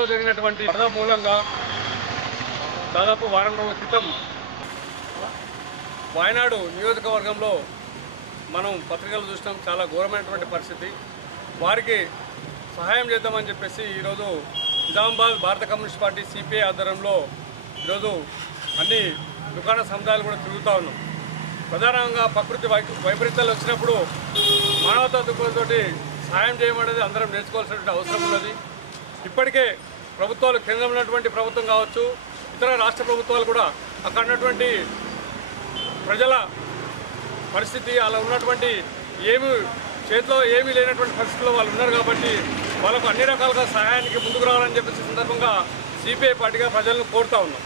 వరంగల్లో జరిగినటువంటి వరద మూలంగా దాదాపు వారం రోజుల క్రితం వాయనాడు నియోజకవర్గంలో మనం పత్రికలు చూసినాం. చాలా ఘోరమైనటువంటి పరిస్థితి. వారికి సహాయం చేద్దామని చెప్పేసి ఈరోజు నిజామాబాద్ భారత కమ్యూనిస్ట్ పార్టీ సిపిఐ ఆధ్వర్యంలో ఈరోజు అన్ని దుకాణ సముదాయాలు కూడా తిరుగుతూ ఉన్నాం. ప్రధానంగా ప్రకృతి వైపరీత్యాలు వచ్చినప్పుడు మానవతా దృక్పథంతో సహాయం చేయమనేది అందరం నేర్చుకోవాల్సినటువంటి అవసరం ఉన్నది. ఇప్పటికే ప్రభుత్వాలు, కేంద్రంలో ఉన్నటువంటి ప్రభుత్వం కావచ్చు, ఇతర రాష్ట్ర ప్రభుత్వాలు కూడా అక్కడ ఉన్నటువంటి ప్రజల పరిస్థితి, అలా ఉన్నటువంటి చేతిలో ఏమీ లేనటువంటి పరిస్థితుల్లో వాళ్ళు ఉన్నారు కాబట్టి వాళ్ళకు అన్ని రకాలుగా సహాయానికి ముందుకు రావాలని చెప్పేసి సందర్భంగా సిపిఐ పార్టీగా ప్రజలను కోరుతా ఉన్నాం.